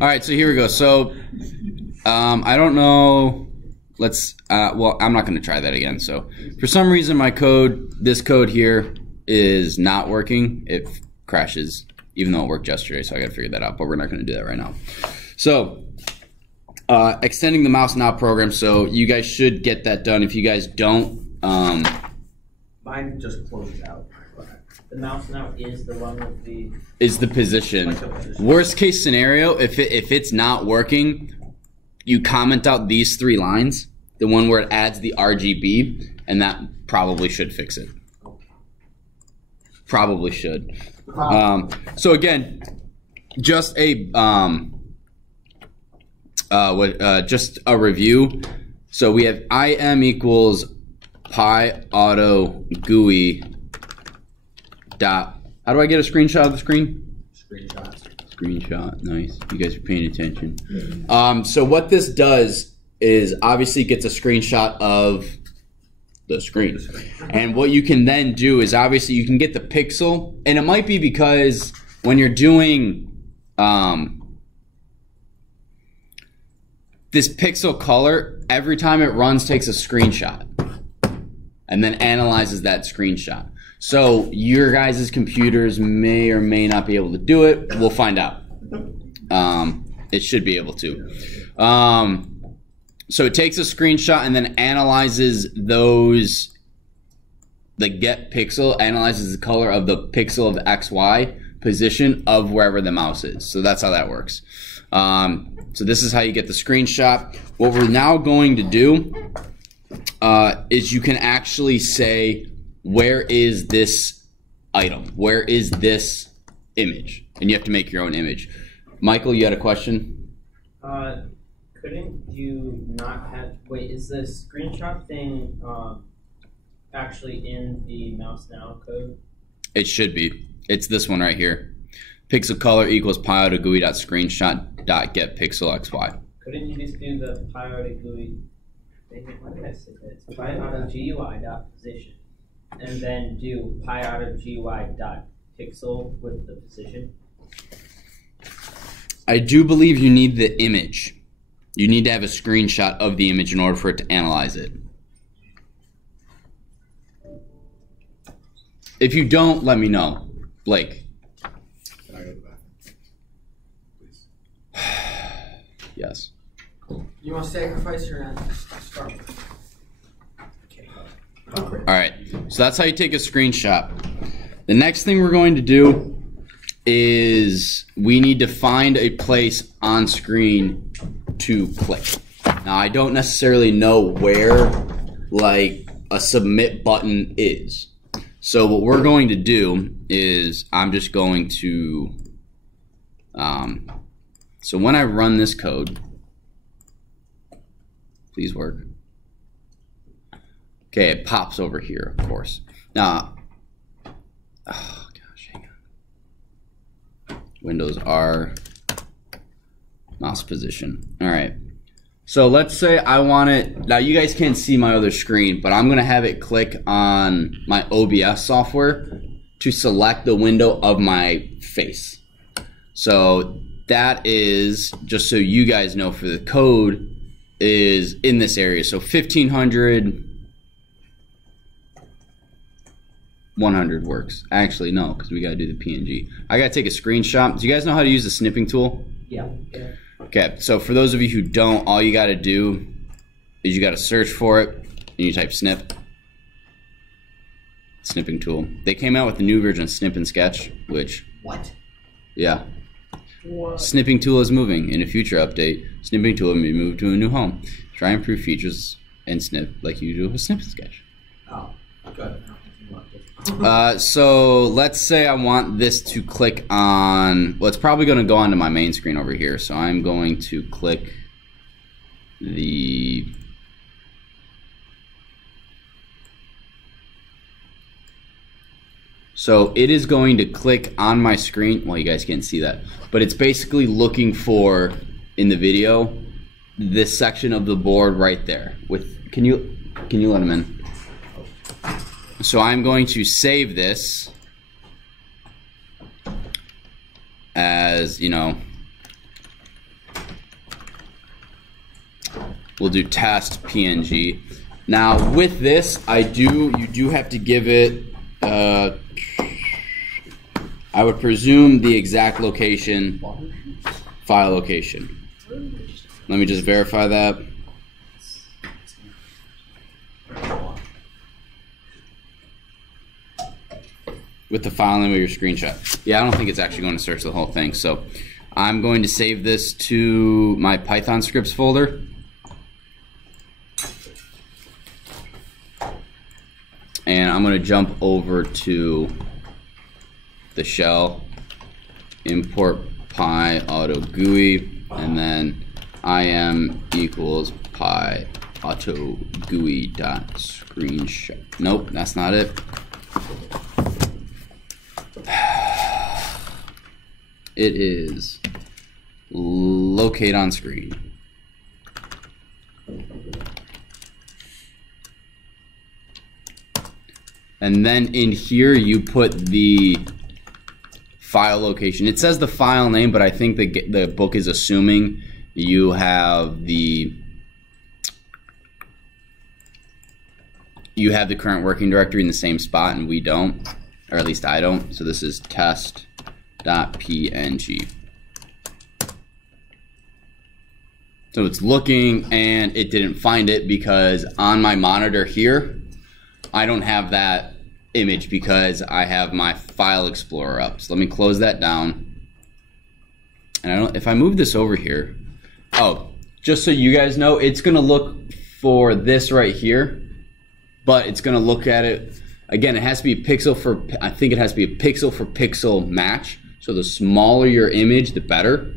right, so here we go. So I don't know. Let's well, I'm not going to try that again. So for some reason this code here is not working. It crashes even though it worked yesterday, so I got to figure that out, but we're not going to do that right now. So extending the mouse now program, so you guys should get that done. If you guys don't, mine just closes out. The mouse now is the one with the position. Worst case scenario, if it's not working, you comment out these 3 lines, the one where it adds the RGB, and that probably should fix it. Probably should. So again, just a just a review. So we have IM equals Pyautogui dot. How do I get a screenshot of the screen? Screenshot. Nice. You guys are paying attention. So what this does is obviously gets a screenshot of the screen. And what you can then do is obviously you can get the pixel, and it might be because when you're doing this pixel color, every time it runs takes a screenshot and then analyzes that screenshot. So your guys' computers may or may not be able to do it. We'll find out. It should be able to. So it takes a screenshot and then analyzes those, the get pixel, analyzes the color of the pixel of the XY position of wherever the mouse is. So that's how that works. So this is how you get the screenshot. What we're now going to do is you can actually say, where is this item? Where is this image? And you have to make your own image. Michael, you had a question? Couldn't you not have, wait, is the screenshot thing actually in the mouse now code? It should be. It's this one right here. Pixel color equals Pyautogui.screenshot.getPixelXY. Couldn't you just do the Pyautogui, why did I say that? It's Pyautogui.position, and then do Pyautogui.pixel with the position? I do believe you need the image. You need to have a screenshot of the image in order for it to analyze it. If you don't, let me know. Blake. Can I go to the bathroom? Please. Yes. You want to sacrifice your start? Okay. All right. So that's how you take a screenshot. The next thing we're going to do is we need to find a place on screen to click. Now I don't necessarily know where like a submit button is. So what we're going to do is I'm just going to so when I run this code, please work. Okay, it pops over here, of course. Now, oh gosh, hang on. Windows R, mouse position. All right. So let's say I want it, now you guys can't see my other screen, but I'm gonna have it click on my OBS software to select the window of my face. So that is, just so you guys know, for the code is in this area. So 1500, 100 works. Actually, no, because we gotta do the PNG. I gotta take a screenshot. Do you guys know how to use the snipping tool? Yeah. Okay, so for those of you who don't, all you gotta do is you gotta search for it, and you type snip. Snipping tool. They came out with a new version of Snip and Sketch, which... What? Yeah. What? Snipping tool is moving. In a future update, snipping tool will be moved to a new home. Try and improve features and snip like you do with Snip and Sketch. Oh, good. So let's say I want this to click on, well, it's probably going to go onto my main screen over here. So I'm going to click the, so it is going to click on my screen. Well, you guys can't see that, but it's basically looking for, in the video, this section of the board right there. With, can you let them in? So I'm going to save this as, you know, we'll do test PNG. Now with this, you do have to give it, I would presume the exact location, file location. Let me just verify that. With the file name of your screenshot. Yeah, I don't think it's actually going to search the whole thing. So I'm going to save this to my Python scripts folder. And I'm going to jump over to the shell, import Pyautogui, and then im equals Pyautogui.screenshot. Nope, that's not it. It is LocateOnScreen. And then in here you put the file location. It says the file name, but I think the book is assuming you have the current working directory in the same spot, and we don't, or at least I don't. So this is test.png. So it's looking and it didn't find it because on my monitor here, I don't have that image because I have my file explorer up. So let me close that down. And if I move this over here, oh, just so you guys know, it's gonna look for this right here, but it's gonna look at it, again, it has to be a pixel for, I think it has to be a pixel for pixel match. So the smaller your image, the better.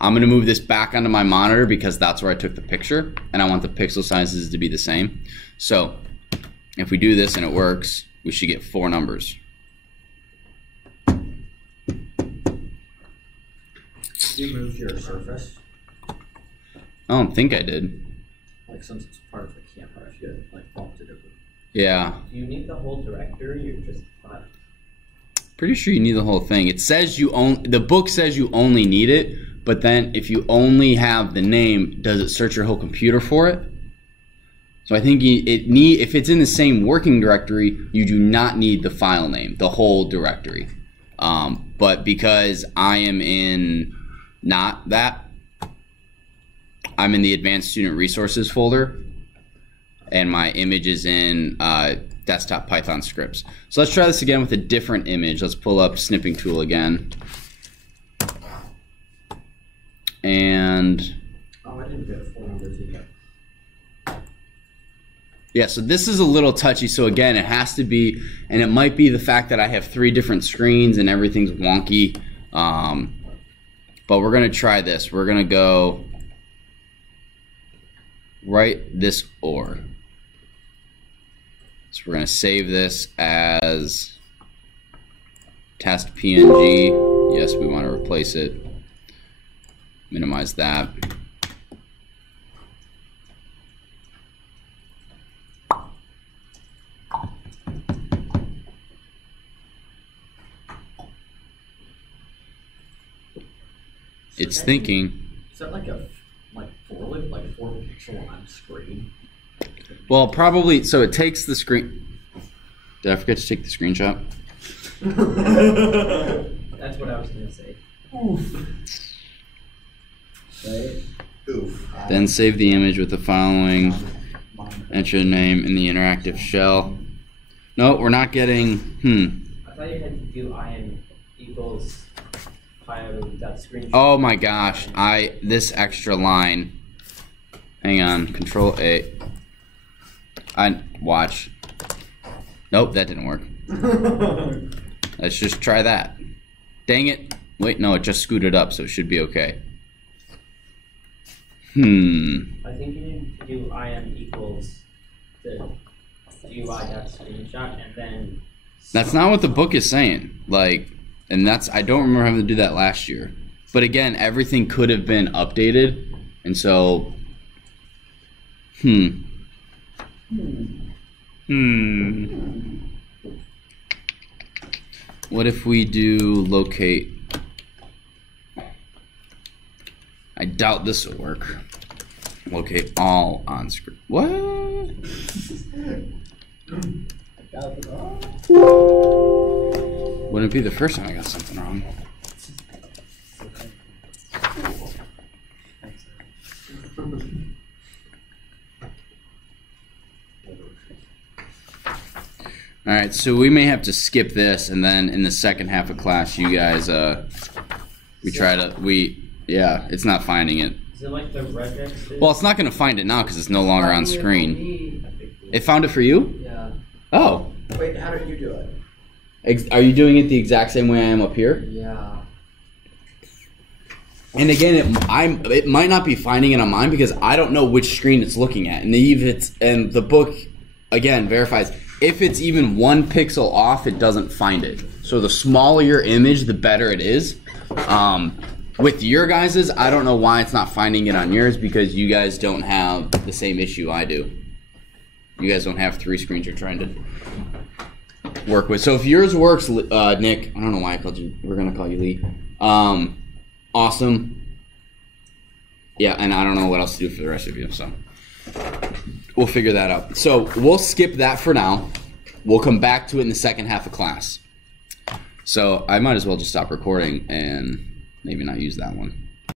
I'm gonna move this back onto my monitor because that's where I took the picture, and I want the pixel sizes to be the same. So if we do this and it works, we should get 4 numbers. You moved your surface, I don't think I did. like since it's part of the camera, if you like bumped it over. Yeah. Do you need the whole directory or just file? Pretty sure you need the whole thing. It says you only, the book says you only need it, but then if you only have the name, does it search your whole computer for it? So I think if it's in the same working directory, you do not need the file name, the whole directory. But because I am in not that, I'm in the Advanced Student Resources folder, and my image is in desktop Python scripts. So let's try this again with a different image. Let's pull up snipping tool again. And Oh, I didn't get 4 numbers either. yeah, so this is a little touchy. So again, it has to be, and it might be the fact that I have 3 different screens and everything's wonky. But we're gonna try this. We're gonna go write this OR. So we're gonna save this as test PNG. Yes, we want to replace it. Minimize that. It's thinking. Is that like a 4 pixel on screen? Well, probably. So it takes the screen. Did I forget to take the screenshot? That's what I was gonna say. Oof. Right? Oof. Then save the image with the following. Enter the name in the interactive shell. No, we're not getting. I thought you had to do im equals Pyautogui.screenshot. Oh my gosh! This extra line. Hang on. Control A. Watch. Nope, that didn't work. Let's just try that. Dang it! Wait, no, it just scooted up, so it should be okay. I think you need to do im equals the GUI.screenshot and then. That's not what the book is saying. Like, and that's, I don't remember having to do that last year. But again, everything could have been updated, and so. What if we do locate? I doubt this will work. Locate all on screen. What? Wouldn't it be the first time I got something wrong? All right, so we may have to skip this, and then in the second half of class, you guys, yeah, it's not finding it. Is it like the regex? Well, it's not going to find it now because it's no longer on screen. It found it for you? Yeah. Oh. Wait, how did you do it? Are you doing it the exact same way I am up here? Yeah. And again, it might not be finding it on mine because I don't know which screen it's looking at. And the book, again, verifies if it's even 1 pixel off, it doesn't find it. So the smaller your image, the better it is. With your guys's, I don't know why it's not finding it on yours because you guys don't have the same issue I do. You guys don't have 3 screens you're trying to work with. So if yours works, Nick, I don't know why I called you. We're gonna call you Lee. Awesome. Yeah, and I don't know what else to do for the rest of you, so we'll figure that out. So we'll skip that for now. We'll come back to it in the second half of class. So I might as well just stop recording and maybe not use that one.